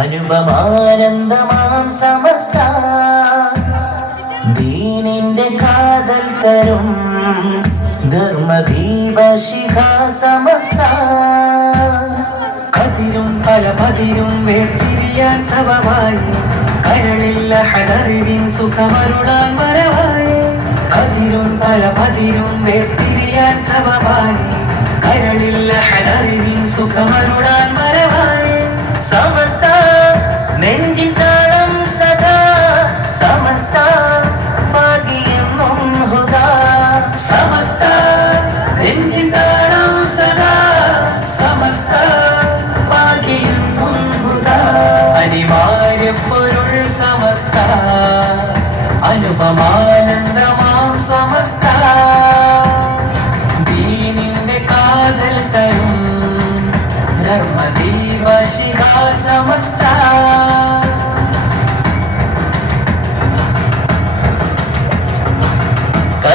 അനുപമാനന്ദമാം സമസ്ത ദീനിന്റെ കാതൽ തരും ധർമ്മദീപ ശിഖ സമസ്ത കതിരും പല പതിരും വേർതിരിയാൻ സബബായി കരളില്ല ഹദറിവിൻ സുഖമരുളാൻ വരവായി കതിരും പല പതിരും വേർതിരിയാൻ സബബായി കരളില്ല ഹദറിവിൻ സുഖമരുളാൻ വരവായി സമസ്ത നെഞ്ചിൻ താളം സദാ സമസ്ത ഭാഗ്യം ഹുദാ സമസ്ത നെഞ്ചിൻ താളം സദാ സമസ്ത ഭാഗ്യം ഹുദാ അനിവാര്യ പൊരുൾ സമസ്ത അനുപമാനന്ദമാം സമസ്ത ദീനിന്റെ കാതൽ തരും ധർമ്മദീപ ശിഖ സമസ്ത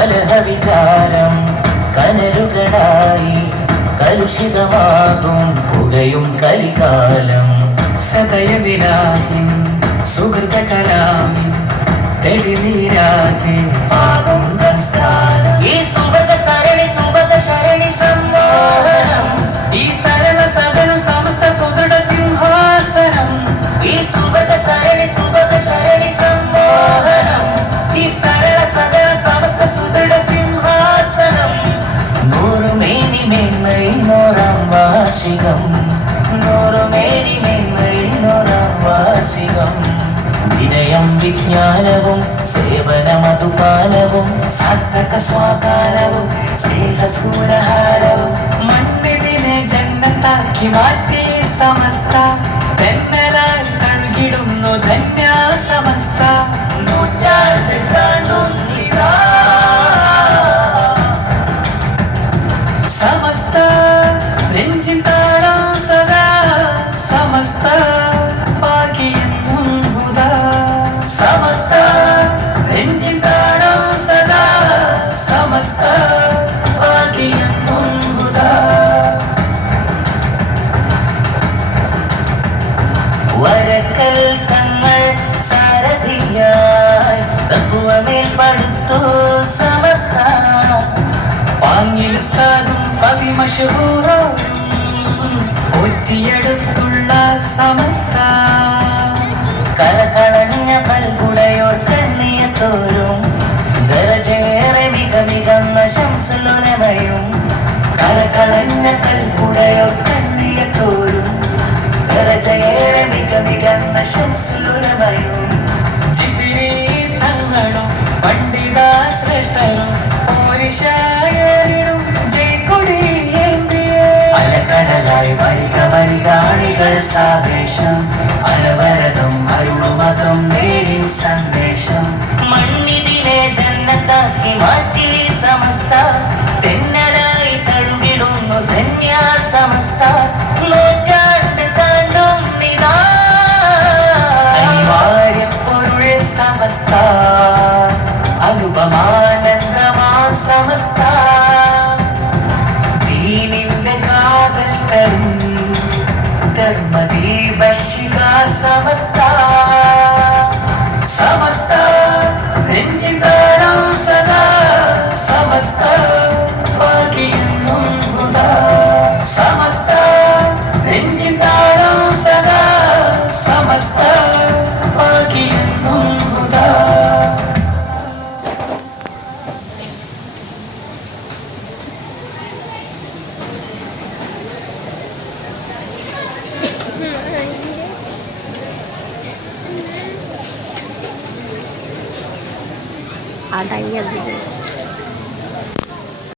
കലഹവിചാരം കനലുകളായി കലുഷിതമാകും പുകയും കലികാലം സദയവിരാഹി സുഹൃത കലാമി തെളിനീരാകെ പാദം പ്രസ്ഥാനം ഈ സുഭഗ സരണി സുഭഗ ശരണി സംവാഹനം ഈ സരണ സദനം സമസ്ത സുദൃഢ സിംഹാസനം ഈ സുഭഗ സരണി സുഭഗ ശരണി സംവാഹനം ഈ സരള സദനം സമസ്ത സുദൃഢ സിംഹാസനം നൂറുമേനി മേന്മയിൽ നൂറാം വാർഷികം നൂറുമേനി മേന്മയിൽ നൂറാം വാർഷികം വിനയം വിജ്ഞാനവും സേവനമതുപാനവും സാർത്ഥക സ്വാകാരവും സ്നേഹസൂരഹാരവും മണ്ണിതിനെ ജന്നത്താക്കി മാറ്റി സമസ്ത തെന്നലായി കഴുകിടുന്നു ധന്യ സമസ്ത നൂറ്റാണ്ട് കാണുന്നിതാ സമസ്ത നെഞ്ചിൻ താളം സദാ സമസ്ത ഭാഗ്യം ഹുദാ സമസ്ത നെഞ്ചിൻ താളം സദാ സമസ്ത ഭാഗ്യം ഹുദാ വരക്കൽ തങ്ങൾ സാരഥിയായി തക്കുവമേൽ പടുത്തു സമസ്ത പാങ്ങിൽ ഉസ്താദും പതിമഷഹൂറും ഒറ്റിയെടുത്തുള്ള സമസ്ത കലകളഞ്ഞ കൽകുടയോർ കണ്ണിയത്തോരും ദരജേറെ മിക മികന്ന ശംസുലുലമയും കലകളഞ്ഞ കൽകുടയോർ കണ്ണിയത്തോരും ദരജയേറെ മിക മികന്ന ശംസുലുലമയും ജിഫിരി തങ്ങളും പണ്ഡിത ശ്രേഷ്ഠരും പോരിശായരും ജയ്ക്കൊടി അലക്കടലായി വരിക വരികാണികൾ സാവേശം അരവരതും അരുളുമകം നേരിൻ സന്ദേശം മണ്ണിതിനെ ജന്നത്താക്കി മാറ്റി സമസ്ത തെന്നലായി തഴുകിടുന്നു ധന്യ സമസ്ത നൂറ്റാണ്ട് താണ്ടുന്നിതാ അനിവാര്യ പൊരുൾ സമസ്ത അനുപമാനന്ദമാം സമസ്ത ദീനിന്റെ കാതൽ തരും ധർമ്മദീപ ശിഖ സമസ്ത സമസ്ത നെഞ്ചിൻ താളം സദാ സമസ്ത ഭാഗ്യം ഹുദാ സമസ്ത നെഞ്ചിൻ താളം സദാ സമസ്ത ഭാഗ്യം ഹുദാ ada ya gitu.